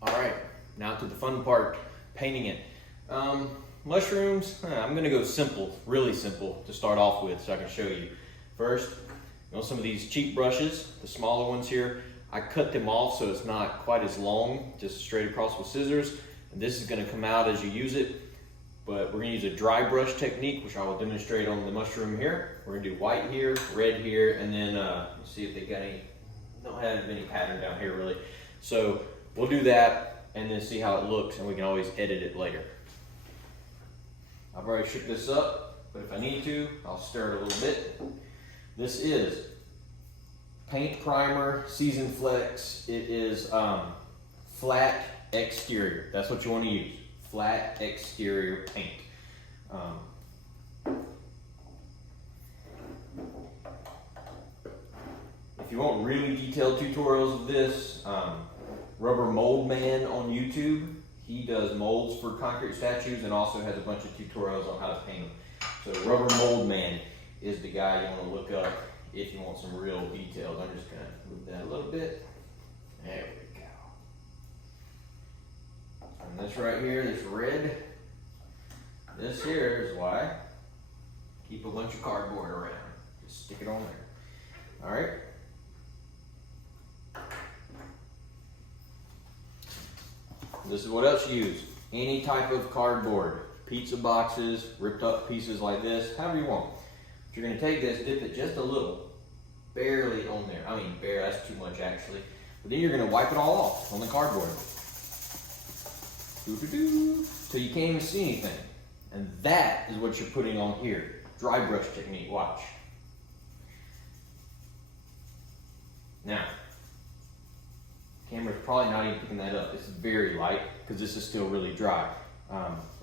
All right, now to the fun part, painting it. Mushrooms, I'm gonna go simple, really simple to start off with so I can show you. First, some of these cheap brushes, the smaller ones here, I cut them off so it's not quite as long, just straight across with scissors. And this is gonna come out as you use it, but we're gonna use a dry brush technique, which I will demonstrate on the mushroom here. We're gonna do white here, red here, and then let's see if they got any, don't have any pattern down here really. So we'll do that and then see how it looks, and we can always edit it later. I've already shook this up, but if I need to, I'll stir it a little bit. This is Paint Primer Season Flex. It is flat exterior. That's what you want to use. Flat exterior paint. If you want really detailed tutorials of this, Rubber Mold Man on YouTube, he does molds for concrete statues and also has a bunch of tutorials on how to paint them. So Rubber Mold Man is the guy you want to look up if you want some real details. I'm just going to move that a little bit. There we go. And this right here, this red, this here is why. Keep a bunch of cardboard around. Just stick it on there. All right. This is what else you use. Any type of cardboard, pizza boxes, ripped up pieces like this, however you want. But you're gonna take this, dip it just a little, barely on there. I mean, barely, that's too much actually. But then you're gonna wipe it all off on the cardboard. Till you can't even see anything. And that is what you're putting on here. Dry brush technique, watch. Now, camera's probably not even picking that up. It's very light because this is still really dry. We're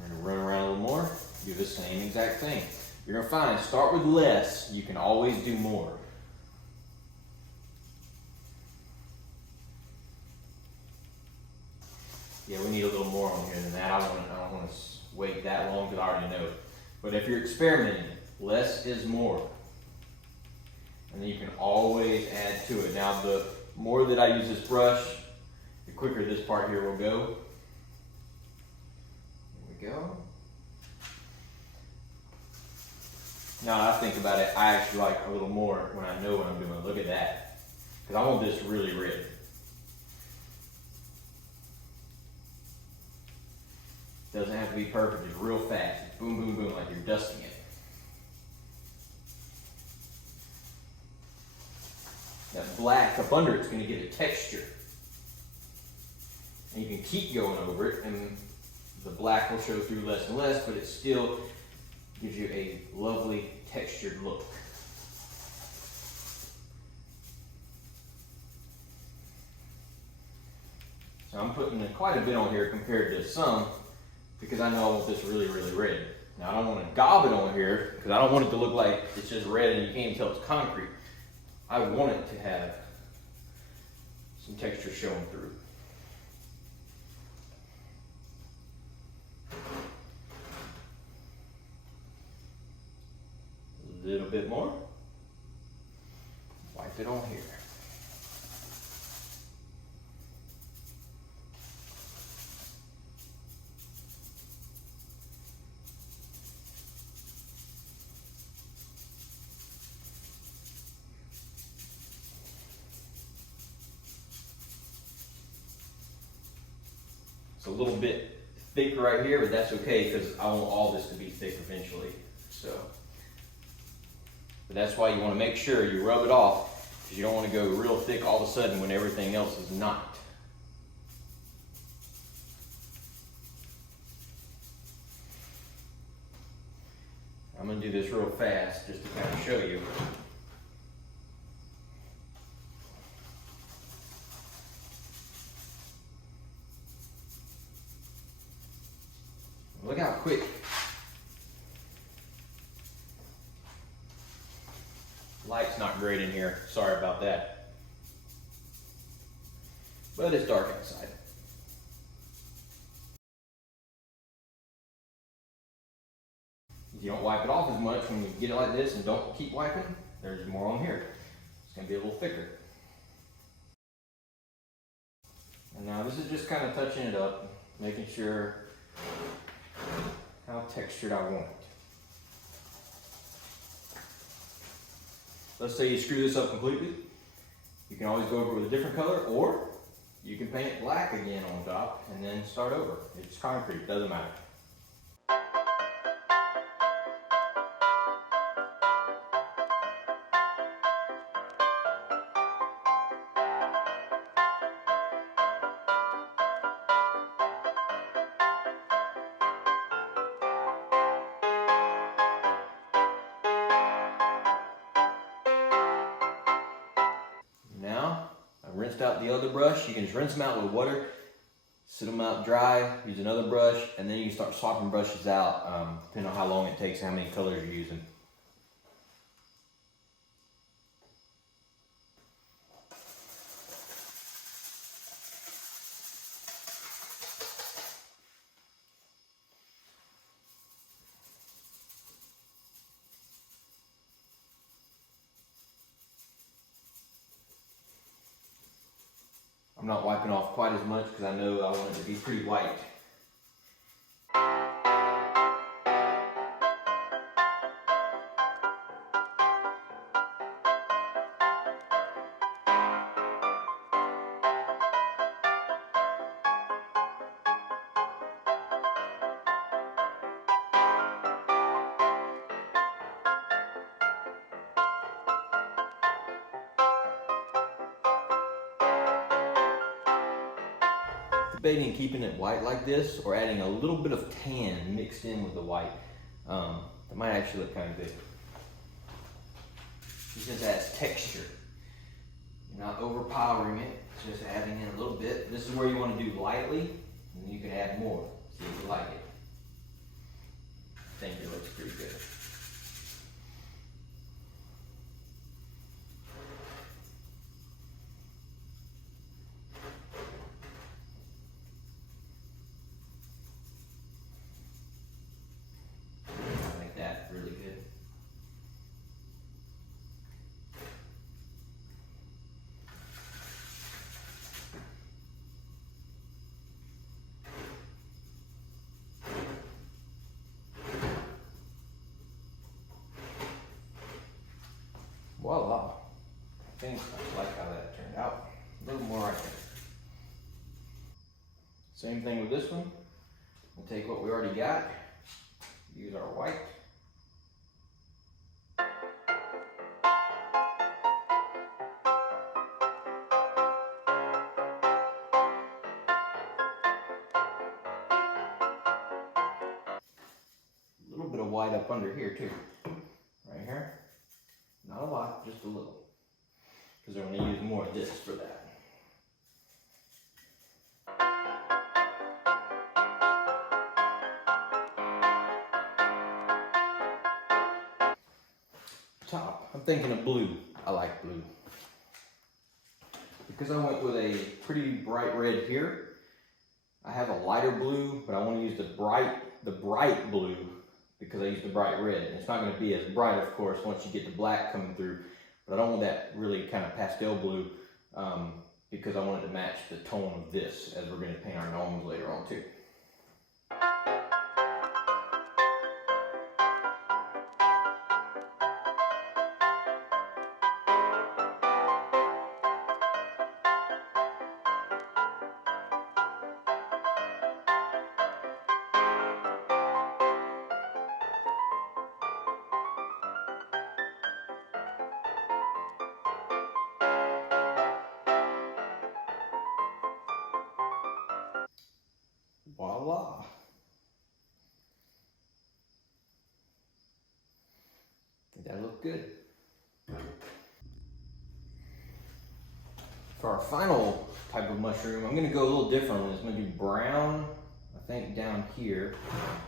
gonna run around a little more, do the same exact thing. You're gonna find, start with less, you can always do more. Yeah, we need a little more on here than that. I don't want to wait that long because I already know it. But if you're experimenting, less is more. And then you can always add to it. Now, the more that I use this brush, the quicker this part here will go. There we go. Now I think about it, I actually like a little more when I know what I'm doing. Look at that. Because I want this really red. Doesn't have to be perfect, it's real fast. It's boom, boom, boom, like you're dusting it. That black up under it's going to get a texture. And you can keep going over it, and the black will show through less and less, but it still gives you a lovely textured look. So I'm putting quite a bit on here compared to some, because I know I want this really, really red. Now I don't want to gob it on here, because I don't want it to look like it's just red and you can't even tell it's concrete. I want it to have some texture showing through. A little bit more. Wipe it on here. It's a little bit thick right here, but that's okay because I want all this to be thick eventually. So, but that's why you want to make sure you rub it off, because you don't want to go real thick all of a sudden when everything else is not. I'm going to do this real fast just to kind of show you. Look how quick. Light's not great in here. Sorry about that. But it's dark inside. If you don't wipe it off as much when you get it like this and don't keep wiping, there's more on here. It's going to be a little thicker. And now this is just kind of touching it up, making sure how textured I want it. Let's say you screw this up completely. You can always go over with a different color, or you can paint it black again on top and then start over. It's concrete, doesn't matter. Now, I rinsed out the other brush. You can just rinse them out with water, sit them out dry, use another brush, and then you can start swapping brushes out, depending on how long it takes, how many colors you're using. I'm not wiping off quite as much because I know I want it to be pretty white. Debating keeping it white like this or adding a little bit of tan mixed in with the white. That might actually look kind of good. It just adds texture. You're not overpowering it, it's just adding in a little bit. This is where you want to do lightly, and you can add more, see if you like it. I think it looks pretty good. Voila. I think I like how that turned out. A little more right there. Same thing with this one. We'll take what we already got, use our white. A little bit of white up under here too, right here. Not a lot, just a little. Because I'm going to use more of this for that. Top, I'm thinking of blue. I like blue. Because I went with a pretty bright red here, I have a lighter blue, but I want to use the bright blue because I used the bright red. And it's not going to be as bright, of course, once you get the black coming through. But I don't want that really kind of pastel blue because I want it to match the tone of this as we're going to paint our gnomes later on too. Voila! Think that looked good. For our final type of mushroom, I'm going to go a little different on this. I'm going to do brown, I think down here.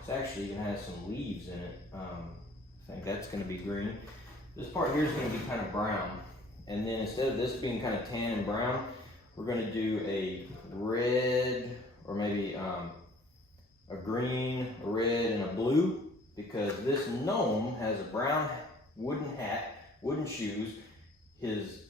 It's actually even has some leaves in it. I think that's going to be green. This part here is going to be kind of brown. And then instead of this being kind of tan and brown, we're going to do a red, or maybe a green, a red, and a blue, because this gnome has a brown wooden hat, wooden shoes. His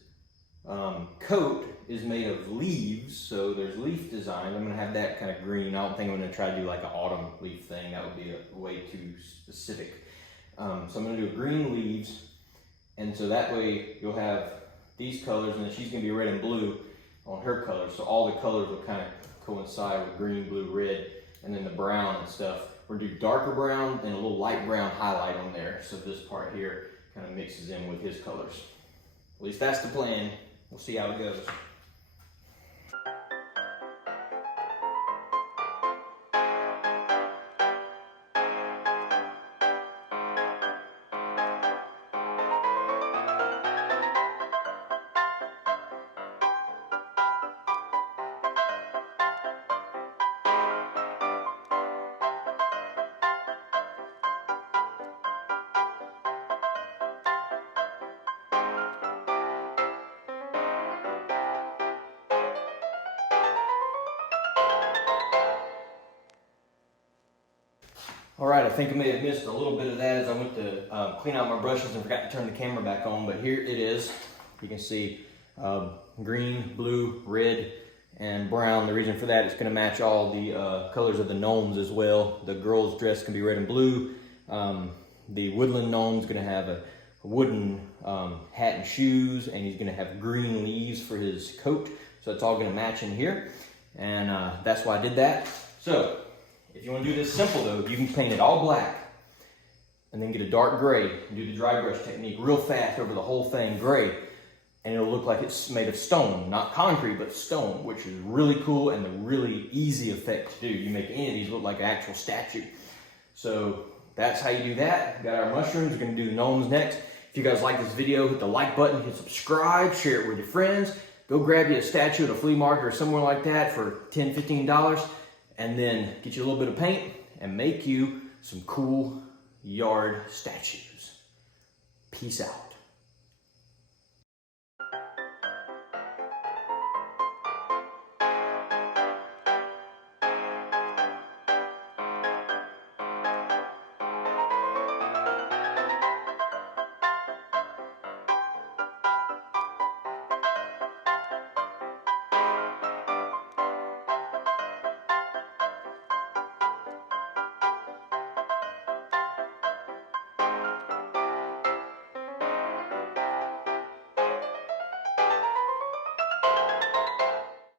coat is made of leaves, so there's leaf design. I'm gonna have that kind of green. I don't think I'm gonna try to do like an autumn leaf thing. That would be way too specific. So I'm gonna do green leaves, and so that way you'll have these colors, and then she's gonna be red and blue on her colors. So all the colors will kind of coincide with green, blue, red, and then the brown and stuff. We're gonna do darker brown and a little light brown highlight on there. So this part here kind of mixes in with his colors. At least that's the plan. We'll see how it goes. All right, I think I may have missed a little bit of that as I went to clean out my brushes and forgot to turn the camera back on, but here it is. You can see green, blue, red, and brown. The reason for that is gonna match all the colors of the gnomes as well. The girl's dress can be red and blue. The woodland gnome's gonna have a wooden hat and shoes, and he's gonna have green leaves for his coat. So it's all gonna match in here, and that's why I did that. So, if you want to do this simple though, you can paint it all black and then get a dark gray and do the dry brush technique real fast over the whole thing gray, and it'll look like it's made of stone, not concrete, but stone, which is really cool and a really easy effect to do. You make any of these look like an actual statue. So that's how you do that. Got our mushrooms. We're going to do the gnomes next. If you guys like this video, hit the like button, hit subscribe, share it with your friends. Go grab you a statue at a flea market or somewhere like that for $10, $15. And then get you a little bit of paint and make you some cool yard statues. Peace out.